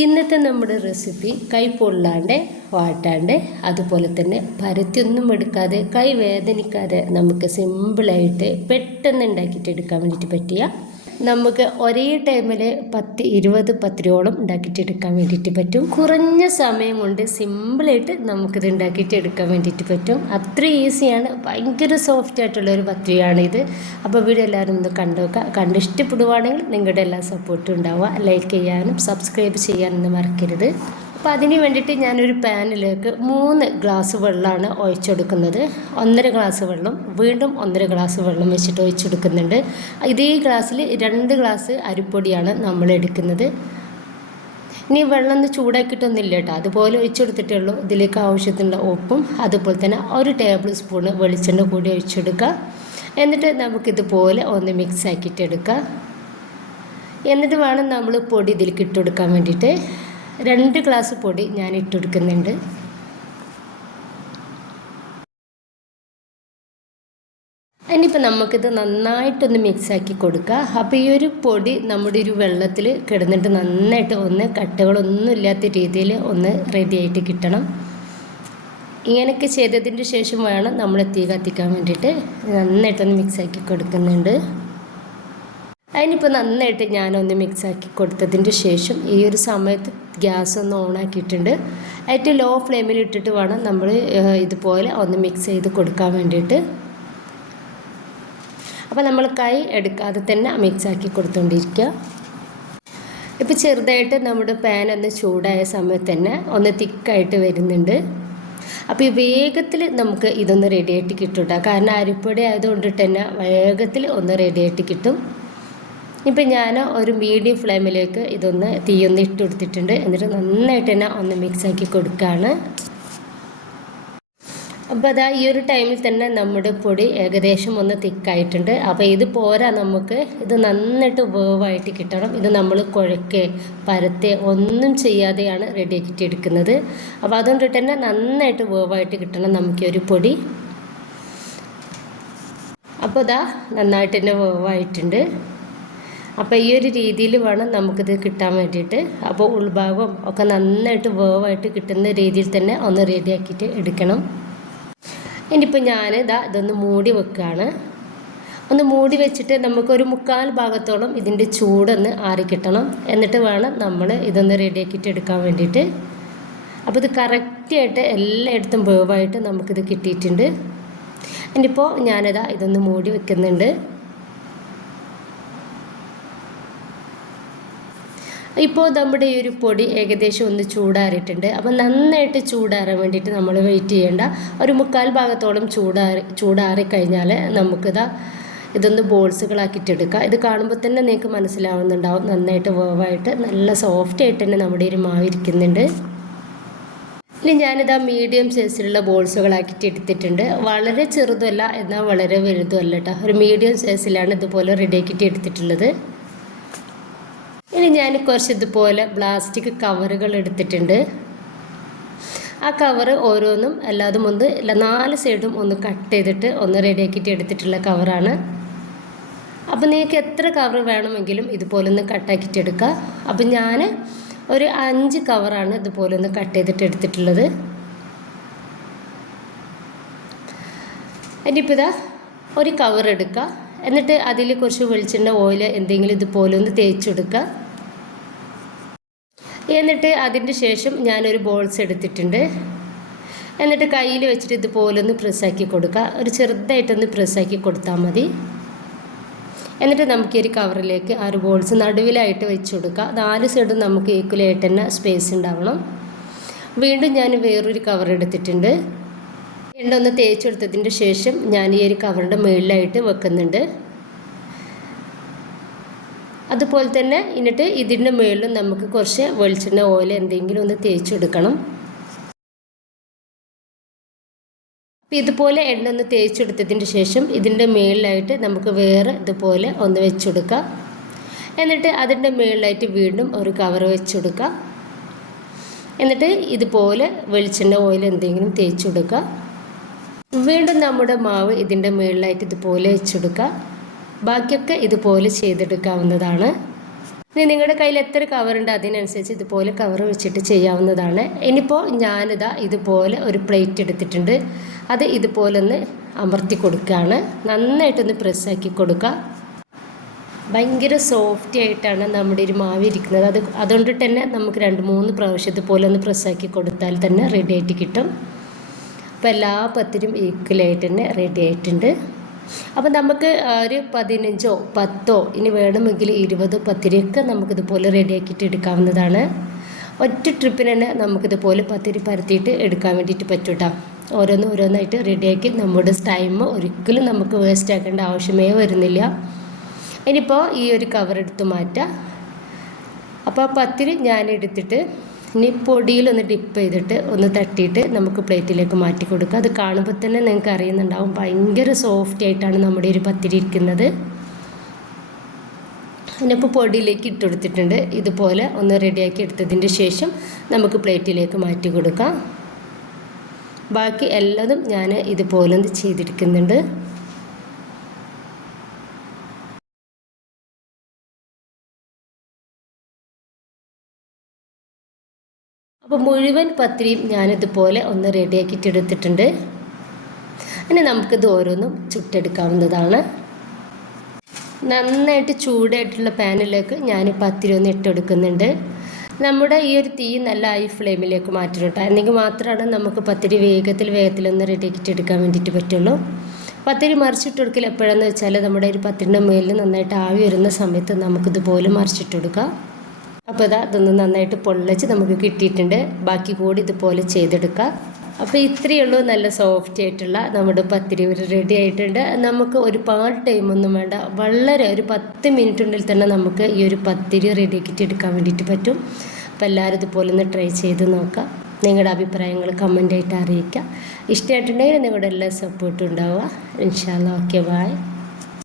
ഇന്നത്തെ നമ്മുടെ റെസിപ്പി കൈ പൊള്ളാണ്ട് വാട്ടാണ്ട് അതുപോലെ തന്നെ പരത്തിയൊന്നും എടുക്കാതെ കൈ വേദനിക്കാതെ നമുക്ക് സിമ്പിളായിട്ട് പെട്ടെന്ന് ഉണ്ടാക്കിയിട്ട് എടുക്കാൻ വേണ്ടിയിട്ട് പറ്റിയ നമുക്ക് ഒരേ ടൈമിൽ 10-20 പത്തിരിയോളം ഉണ്ടാക്കിയിട്ട് എടുക്കാൻ വേണ്ടിയിട്ട് പറ്റും. കുറഞ്ഞ സമയം കൊണ്ട് സിമ്പിളായിട്ട് നമുക്കിത് ഉണ്ടാക്കിയിട്ട് എടുക്കാൻ വേണ്ടിയിട്ട് പറ്റും. അത്ര ഈസിയാണ്. ഭയങ്കര സോഫ്റ്റ് ആയിട്ടുള്ളൊരു പത്തിരിയാണിത്. അപ്പോൾ വീഡിയോ എല്ലാവരും ഒന്ന് കണ്ടുനോക്കുക. ഇഷ്ടപ്പെടുവാണെങ്കിൽ നിങ്ങളുടെ എല്ലാ സപ്പോർട്ടും ഉണ്ടാവുക. ലൈക്ക് ചെയ്യാനും സബ്സ്ക്രൈബ് ചെയ്യാനൊന്നും മറക്കരുത്. അപ്പോൾ അതിന് വേണ്ടിയിട്ട് ഞാനൊരു പാനിലേക്ക് 3 ഗ്ലാസ് വെള്ളമാണ് ഒഴിച്ചെടുക്കുന്നത്. 1.5 ഗ്ലാസ് വെള്ളം വീണ്ടും 1.5 ഗ്ലാസ് വെള്ളം വെച്ചിട്ട് ഒഴിച്ചെടുക്കുന്നുണ്ട്. ഇതേ ഗ്ലാസ്സിൽ 2 ഗ്ലാസ് അരിപ്പൊടിയാണ് നമ്മൾ എടുക്കുന്നത്. ഇനി വെള്ളം ഒന്ന് ചൂടാക്കിയിട്ടൊന്നുമില്ല കേട്ടോ, അതുപോലെ ഒഴിച്ചെടുത്തിട്ടേ ഉള്ളൂ. ഇതിലേക്ക് ആവശ്യത്തിനുള്ള ഉപ്പും അതുപോലെ തന്നെ 1 ടേബിൾ സ്പൂൺ വെളിച്ചെണ്ണ കൂടി ഒഴിച്ചെടുക്കുക. എന്നിട്ട് നമുക്കിതുപോലെ ഒന്ന് മിക്സ് ആക്കിയിട്ട് എടുക്കുക. എന്നിട്ട് വേണം നമ്മൾ പൊടി ഇതിലേക്ക് ഇട്ടുകൊടുക്കാൻ വേണ്ടിയിട്ട്. 2 ഗ്ലാസ് പൊടി ഞാൻ ഇട്ടുകൊടുക്കുന്നുണ്ട്. ഇനിയിപ്പോൾ നമുക്കിത് നന്നായിട്ടൊന്ന് മിക്സാക്കി കൊടുക്കുക. അപ്പോൾ ഈ ഒരു പൊടി നമ്മുടെ ഒരു വെള്ളത്തിൽ കിടന്നിട്ട് നന്നായിട്ട് ഒന്ന് കട്ടകളൊന്നും ഇല്ലാത്ത രീതിയിൽ ഒന്ന് റെഡി ആയിട്ട് കിട്ടണം. ഇങ്ങനെയൊക്കെ ചെയ്തതിന് ശേഷം വേണം നമ്മൾ തീ കത്തിക്കാൻ വേണ്ടിയിട്ട്. നന്നായിട്ടൊന്ന് മിക്സാക്കി കൊടുക്കുന്നുണ്ട്. അതിനിപ്പോൾ നന്നായിട്ട് ഞാനൊന്ന് മിക്സാക്കി കൊടുത്തതിൻ്റെ ശേഷം ഈ ഒരു സമയത്ത് ഗ്യാസ് ഒന്ന് ഓണാക്കിയിട്ടുണ്ട്. ഏറ്റവും ലോ ഫ്ലെയിമിൽ ഇട്ടിട്ട് വേണം നമ്മൾ ഇതുപോലെ ഒന്ന് മിക്സ് ചെയ്ത് കൊടുക്കാൻ വേണ്ടിയിട്ട്. അപ്പോൾ നമ്മൾ കൈ എടുക്കാതെ തന്നെ മിക്സാക്കി കൊടുത്തുകൊണ്ടിരിക്കുക. ഇപ്പോൾ ചെറുതായിട്ട് നമ്മുടെ പാൻ ഒന്ന് ചൂടായ സമയത്ത് തന്നെ ഒന്ന് തിക്കായിട്ട് വരുന്നുണ്ട്. അപ്പോൾ ഈ വേഗത്തിൽ നമുക്ക് ഇതൊന്ന് റെഡിയായിട്ട് കിട്ടും. കാരണം അരിപ്പൊടി ആയതുകൊണ്ടിട്ട് തന്നെ വേഗത്തിൽ ഒന്ന് റെഡിയായിട്ട് കിട്ടും. ഇപ്പം ഞാൻ ഒരു മീഡിയം ഫ്ലെയിമിലേക്ക് ഇതൊന്ന് തീയൊന്ന് ഇട്ട് കൊടുത്തിട്ടുണ്ട്. എന്നിട്ട് നന്നായിട്ട് തന്നെ ഒന്ന് മിക്സാക്കി കൊടുക്കുകയാണ്. അപ്പോൾ അതാ ഈ ഒരു ടൈമിൽ തന്നെ നമ്മുടെ പൊടി ഏകദേശം ഒന്ന് തിക്കായിട്ടുണ്ട്. അപ്പോൾ ഇത് പോരാ, നമുക്ക് ഇത് നന്നായിട്ട് വേവായിട്ട് കിട്ടണം. ഇത് നമ്മൾ കുഴക്കേ പരത്തേ ഒന്നും ചെയ്യാതെയാണ് റെഡിയാക്കിയിട്ട് എടുക്കുന്നത്. അപ്പോൾ അതുകൊണ്ടിട്ട് തന്നെ നന്നായിട്ട് വേവായിട്ട് കിട്ടണം നമുക്ക് ഒരു പൊടി. അപ്പോൾ ഇതാ നന്നായിട്ട് തന്നെ വേവായിട്ടുണ്ട്. അപ്പോൾ ഈ ഒരു രീതിയിൽ വേണം നമുക്കിത് കിട്ടാൻ വേണ്ടിയിട്ട്. അപ്പോൾ ഉൾഭാഗം ഒക്കെ നന്നായിട്ട് വേവായിട്ട് കിട്ടുന്ന രീതിയിൽ തന്നെ ഒന്ന് റെഡിയാക്കിയിട്ട് എടുക്കണം. ഇനിയിപ്പോൾ ഇതൊന്ന് മൂടി വെക്കുകയാണ്. ഒന്ന് മൂടി വെച്ചിട്ട് നമുക്കൊരു 3/4 ഭാഗത്തോളം ഇതിൻ്റെ ചൂടൊന്ന് ആറിക്കിട്ടണം. എന്നിട്ട് വേണം നമ്മൾ ഇതൊന്ന് റെഡിയാക്കിയിട്ട് എടുക്കാൻ വേണ്ടിയിട്ട്. അപ്പോൾ ഇത് കറക്റ്റായിട്ട് എല്ലായിടത്തും വേവായിട്ട് നമുക്കിത് കിട്ടിയിട്ടുണ്ട്. ഇനിയിപ്പോൾ ഇതൊന്ന് മൂടി വെക്കുന്നുണ്ട്. ഇപ്പോൾ നമ്മുടെ ഈ ഒരു പൊടി ഏകദേശം ഒന്ന് ചൂടാറിയിട്ടുണ്ട്. അപ്പോൾ നന്നായിട്ട് ചൂടാറാൻ വേണ്ടിയിട്ട് നമ്മൾ വെയിറ്റ് ചെയ്യേണ്ട. ഒരു 3/4 ഭാഗത്തോളം ചൂടാറിക്കഴിഞ്ഞാൽ ഇതൊന്ന് ബോൾസുകളാക്കിയിട്ടെടുക്കുക. ഇത് കാണുമ്പോൾ തന്നെ നിങ്ങൾക്ക് മനസ്സിലാവുന്നുണ്ടാവും നന്നായിട്ട് വേവായിട്ട് നല്ല സോഫ്റ്റ് ആയിട്ട് തന്നെ നമ്മുടെ ഒരു മാവ് ഇരിക്കുന്നുണ്ട്. ഇനി മീഡിയം സൈസിലുള്ള ബോൾസുകളാക്കിയിട്ട് എടുത്തിട്ടുണ്ട്. വളരെ ചെറുതല്ല എന്നാൽ വളരെ വലുതുമല്ല കേട്ടോ. ഒരു മീഡിയം സൈസിലാണ് ഇതുപോലെ റെഡിയാക്കിയിട്ട് എടുത്തിട്ടുള്ളത്. ഇനി ഞാൻ കുറച്ച് ഇതുപോലെ പ്ലാസ്റ്റിക് കവറുകൾ എടുത്തിട്ടുണ്ട്. ആ കവറ് ഓരോന്നും എല്ലാതും 4 സൈഡും ഒന്ന് കട്ട് ചെയ്തിട്ട് ഒന്ന് റെഡിയാക്കിയിട്ട് എടുത്തിട്ടുള്ള കവറാണ്. അപ്പോൾ നിങ്ങൾക്ക് എത്ര കവർ വേണമെങ്കിലും ഇതുപോലെ ഒന്ന് കട്ടാക്കിയിട്ട് എടുക്കുക. അപ്പോൾ ഞാൻ ഒരു 5 കവറാണ് ഇതുപോലെ ഒന്ന് കട്ട് ചെയ്തിട്ട് എടുത്തിട്ടുള്ളത്. ഇനിയിപ്പോൾ ഒരു കവർ എടുക്കുക. എന്നിട്ട് അതിൽ കുറച്ച് വെളിച്ചെണ്ണ ഓയിൽ എന്തെങ്കിലും ഇതുപോലെ ഒന്ന് തേച്ചെടുക്കുക. എന്നിട്ട് അതിൻ്റെ ശേഷം ഞാനൊരു ബോൾസ് എടുത്തിട്ടുണ്ട്. എന്നിട്ട് കയ്യിൽ വെച്ചിട്ട് ഇതുപോലെ ഒന്ന് പ്രസ്സാക്കി കൊടുക്കുക. ഒരു ചെറുതായിട്ടൊന്ന് പ്രസ്സാക്കി കൊടുത്താൽ മതി. എന്നിട്ട് നമുക്ക് ഈ ഒരു കവറിലേക്ക് ആ ഒരു ബോൾസ് നടുവിലായിട്ട് വെച്ച് കൊടുക്കുക. 4 സൈഡും നമുക്ക് ഈക്വലായിട്ട് തന്നെ സ്പേസ് ഉണ്ടാവണം. വീണ്ടും ഞാൻ വേറൊരു കവർ എടുത്തിട്ടുണ്ട്. എണ്ണ ഒന്ന് തേച്ചെടുത്തതിൻ്റെ ശേഷം ഞാൻ ഈ ഒരു കവറിൻ്റെ മുകളിലായിട്ട് വെക്കുന്നുണ്ട്. അതുപോലെ തന്നെ എന്നിട്ട് ഇതിൻ്റെ മുകളിലും നമുക്ക് കുറച്ച് വെളിച്ചെണ്ണ ഓയിൽ എന്തെങ്കിലും ഒന്ന് തേച്ചെടുക്കണം. അപ്പോൾ ഇതുപോലെ എണ്ണ ഒന്ന് തേച്ചെടുത്തതിൻ്റെ ശേഷം ഇതിൻ്റെ മുകളിലായിട്ട് നമുക്ക് വേറെ ഇതുപോലെ ഒന്ന് വെച്ചെടുക്കുക. എന്നിട്ട് അതിൻ്റെ മുകളിലായിട്ട് വീണ്ടും ഒരു കവർ വെച്ചെടുക്കുക. എന്നിട്ട് ഇതുപോലെ വെളിച്ചെണ്ണ ഓയിൽ എന്തെങ്കിലും തേച്ചെടുക്കുക. വീണ്ടും നമ്മുടെ മാവ് ഇതിൻ്റെ മുകളിലായിട്ട് ഇതുപോലെ വെച്ചെടുക്കുക. ബാക്കിയൊക്കെ ഇതുപോലെ ചെയ്തെടുക്കാവുന്നതാണ്. ഇനി നിങ്ങളുടെ കയ്യിൽ എത്ര കവറുണ്ട് അതിനനുസരിച്ച് ഇതുപോലെ കവർ വെച്ചിട്ട് ചെയ്യാവുന്നതാണ്. ഇനിയിപ്പോൾ ഞാനിതാ ഇതുപോലെ ഒരു പ്ലേറ്റ് എടുത്തിട്ടുണ്ട്. അത് ഇതുപോലെ ഒന്ന് അമർത്തി കൊടുക്കുകയാണ്. നന്നായിട്ടൊന്ന് പ്രസ്സാക്കി കൊടുക്കുക. ഭയങ്കര സോഫ്റ്റ് ആയിട്ടാണ് നമ്മുടെ ഒരു മാവ് ഇരിക്കുന്നത്. അതുകൊണ്ടിട്ട് തന്നെ നമുക്ക് 2-3 പ്രാവശ്യം ഇതുപോലെ ഒന്ന് പ്രസ്സാക്കി കൊടുത്താൽ തന്നെ റെഡി ആയിട്ട് കിട്ടും. അപ്പോൾ എല്ലാ പത്തിരിയും ഈക്വലായിട്ട് തന്നെ റെഡി ആയിട്ടുണ്ട്. അപ്പം നമുക്ക് ഒരു 15 10 ഇനി വേണമെങ്കിൽ 20 പത്തിരിയൊക്കെ നമുക്കിതുപോലെ റെഡിയാക്കിയിട്ട് എടുക്കാവുന്നതാണ്. ഒറ്റ ട്രിപ്പിന് തന്നെ നമുക്കിതുപോലെ പത്തിരി പരത്തിയിട്ട് എടുക്കാൻ വേണ്ടിയിട്ട് പറ്റും കേട്ടോ. ഓരോന്നായിട്ട് റെഡിയാക്കി നമ്മുടെ ടൈം ഒരിക്കലും നമുക്ക് വേസ്റ്റ് ആക്കേണ്ട ആവശ്യമേ വരുന്നില്ല. ഇനിയിപ്പോൾ ഈ ഒരു കവർ എടുത്ത് മാറ്റാം. അപ്പോൾ പത്തിരി ഞാൻ എടുത്തിട്ട് ഇനി പൊടിയിലൊന്ന് ഡിപ്പ് ചെയ്തിട്ട് ഒന്ന് തട്ടിയിട്ട് നമുക്ക് പ്ലേറ്റിലേക്ക് മാറ്റി കൊടുക്കുക. അത് കാണുമ്പോൾ തന്നെ നിങ്ങൾക്ക് അറിയുന്നുണ്ടാവും ഭയങ്കര സോഫ്റ്റ് ആയിട്ടാണ് നമ്മുടെ ഒരു പത്തിരി ഇരിക്കുന്നത്. അതിനിപ്പോൾ പൊടിയിലേക്ക് ഇട്ട് കൊടുത്തിട്ടുണ്ട്. ഇതുപോലെ ഒന്ന് റെഡിയാക്കി എടുത്തതിൻ്റെ ശേഷം നമുക്ക് പ്ലേറ്റിലേക്ക് മാറ്റി കൊടുക്കാം. ബാക്കി എല്ലാതും ഞാൻ ഇതുപോലെ ഒന്ന് ചെയ്തെടുക്കുന്നുണ്ട്. അപ്പോൾ മുഴുവൻ പത്തിരിയും ഞാനിതുപോലെ ഒന്ന് റെഡിയാക്കിയിട്ട് എടുത്തിട്ടുണ്ട്. ഇനി നമുക്കിത് ഓരോന്നും ചുട്ടെടുക്കാവുന്നതാണ്. നന്നായിട്ട് ചൂടായിട്ടുള്ള പാനിലേക്ക് ഞാൻ പത്തിരി ഒന്ന് ഇട്ടെടുക്കുന്നുണ്ട്. നമ്മുടെ ഈ ഒരു തീ നല്ല ഹൈ ഫ്ലെയിമിലേക്ക് മാറ്റണം കേട്ടോ. എന്നെങ്കിൽ മാത്രമാണ് നമുക്ക് പത്തിരി വേഗത്തിലൊന്ന് റെഡിയാക്കിയിട്ട് എടുക്കാൻ വേണ്ടിയിട്ട് പറ്റുള്ളൂ. പത്തിരി മറിച്ചിട്ട് കൊടുക്കൽ എപ്പോഴാണെന്ന് വെച്ചാൽ നമ്മുടെ ഒരു പത്തിരിൻ്റെ മേലിൽ നന്നായിട്ട് ആവി വരുന്ന സമയത്ത് നമുക്കിതുപോലെ മറിച്ചിട്ട് കൊടുക്കാം. അപ്പോൾ അതൊന്ന് നന്നായിട്ട് പൊള്ളിച്ച് നമുക്ക് കിട്ടിയിട്ടുണ്ട്. ബാക്കി കൂടി ഇതുപോലെ ചെയ്തെടുക്കാം. അപ്പോൾ ഇത്രയേ ഉള്ളൂ. നല്ല സോഫ്റ്റ് ആയിട്ടുള്ള നമ്മുടെ പത്തിരി റെഡി ആയിട്ടുണ്ട്. നമുക്ക് ഒരുപാട് ടൈമൊന്നും വേണ്ട. വളരെ ഒരു 10 മിനിറ്റിനുള്ളിൽ തന്നെ നമുക്ക് ഈ ഒരു പത്തിരി റെഡിയാക്കിയിട്ട് എടുക്കാൻ വേണ്ടിയിട്ട് പറ്റും. അപ്പോൾ എല്ലാവരും ഇതുപോലെ ഒന്ന് ട്രൈ ചെയ്ത് നോക്കാം. നിങ്ങളുടെ അഭിപ്രായങ്ങൾ കമൻ്റായിട്ട് അറിയിക്കുക. ഇഷ്ടമായിട്ടുണ്ടെങ്കിൽ നിങ്ങളുടെ എല്ലാ സപ്പോർട്ടും ഉണ്ടാവുക. ഇൻഷാ അല്ലാഹ്. Okay, by.